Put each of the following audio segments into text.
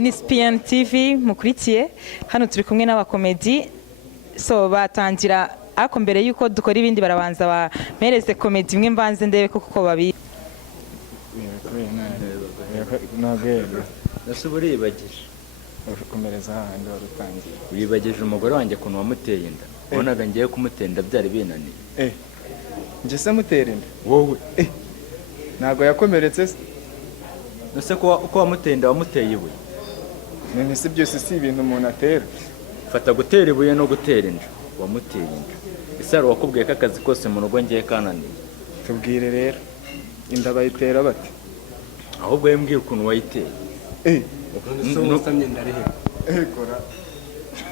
iyi ni SPN TV mukurikiye hano turi kumwe n'abakomedi so batangira ariko mbere yuko dukora ibindi barabanza bamereze komedi imwe mbanze ndebe kuko babi nase buribagije komereza handi warutangiye wibagije umugore wanjye kuntu wamuteye inda ubonaga ngiye kumutenda byari binaniye njye se mutera inda wowe ntago yakomeretse se nase ko wamuteye inda wamuteye ibuye none se byose si ibintu umuntu atera fata gutera ibuye no gutera inda wamuteye inda isaro wakubwiye ko akazi kose mu rugo ngiye kananiye tubwire rero inda bayitera bate ahubwo yembwiye ukuntu wayiteye wasamye inda ari he kora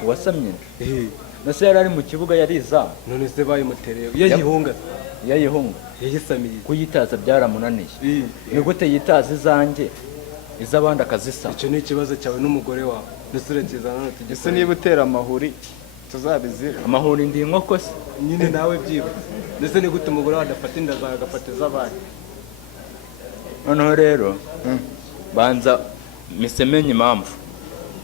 wasamye inda nase yari ari mu kibuga yari izamu none se bayimutereye yayihunga yayisamiye kuyitaza byaramunaniye ni gute yitaza izanjye iz'abandi akazisama icyo ni ikibazo cyawe n'umugore wawe ndetse kizana none ese niba utera amahuri tuzabizira amahuri ndi inkoko se nyine nawe byibuze ndetse ni gute umugore wawe adafata inda zawe agafata iz'abandi noneho rero banza misemenye impamvu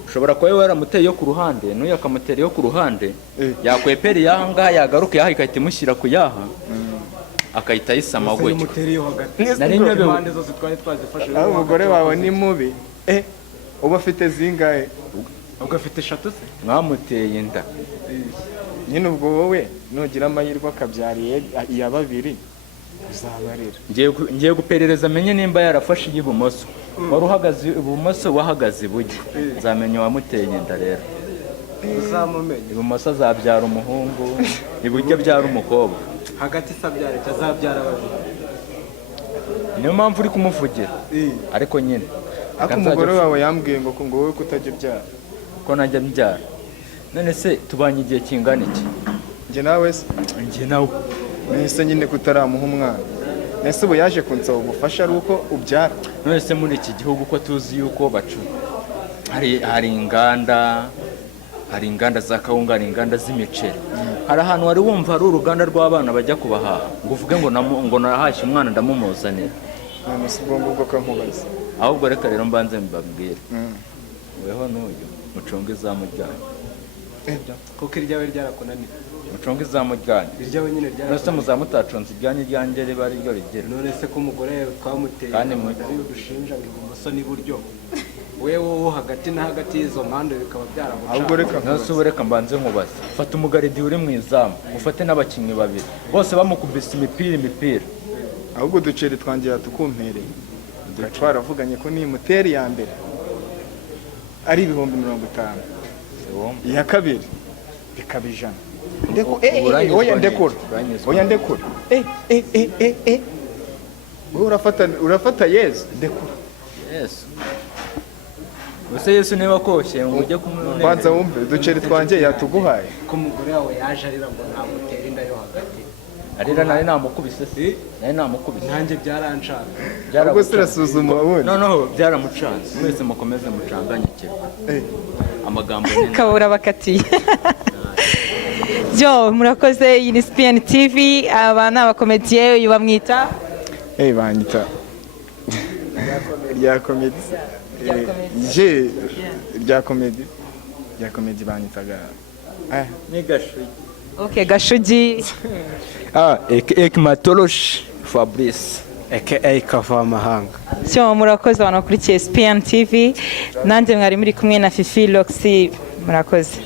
ushobora kuba waramuteye yo ku ruhande n'uyu akamutera yo ku ruhande yakwepera iyaha ngaha yagaruka yaha ikahita imushyira ku yaha akahita ayisama gutyo nari nyobe impande zose twari twazifashe umugore wawe ni mubi uba afite zingahe ubwo afite 3 se mwamuteye inda nyine ubwo wowe nugira amahirwe akabyariye iya babiri uzabarira ngiye guperereza amenye nimba yarafashe ibumoso wari uhagaze ibumoso wahagaze iburyo nzamenya wamuteye inda rero uzamumenye ibumoso azabyara umuhungu iburyo abyara umukobwa hagati sabyara cyazabyara babiri niyo mpamvu uri kumuvugira ariko nyine ako umugore wawe yambwiye ngo wowe kutajya byara ko najya mbyara none se tubanye igihe kingana iki njye nawe se njye nawe nese nyine kutaramuha umwana nese ubu yaje kunsaba ubufasha ari uko ubyara none se muri iki gihugu ko tuzi yuko bacu hari inganda za kawunga hari inganda z'imiceri hari ahantu wari wumva hari uruganda rw'abana bajya kubahaha ngo uvuge ngo narahashye umwana ndamumuzanira none se ubwo ngubwo ko nkubaza ahubwo reka rero mbanze mbabwire weho n'uyu mucunga izamu ryanyu kuko iryawe ryarakunaniye mucunga izamu ryanyu iryawe nyine ryarakunaniye none se muzamutacunze iryanyu ryanjye riba ari ryo rigera none se ko umugore twamuteye kandi ari udushinja ngo ibumoso n'iburyo wewe wo hagati na hagati y'izo mpande bikaba byaraguca ahubwo reka nose ubu reka mbanze nkubaze fata umugaridi uri mu izamu ufate n'abakinnyi babiri bose bamukubise imipira ahubwo uduceri twanjye yatukumpereye twaravuganye ko ni muteri ya mbere ari 50,000 iya kabiri bikaba 100 oya ndekura urafata yesu ndekura yesu use yesu niba koshye ngo ujye kumubona banza wumve uduceri twanjye yatuguhaye ko umugore wawe yaje arira ngo ntamutera inda yo hagati arira nari namukubise se nari namukubise nanjye byarancana ubwo sirasuzuma ubundi noneho byaramucanze mwese mukomeze mucanganyikirwe amagambo kabura bakatiye byo murakoze iyi ni SPN TV aba ni abakomediye uyu bamwita banyita rya komedi rya komedi banyitaga ni Gashugi Gashugi Matoroshi Fabrice aka Kavamahanga cyo murakoze abantu bakurikiye SPN TV nanjye mwari muri kumwe na Fifi Loxy murakoze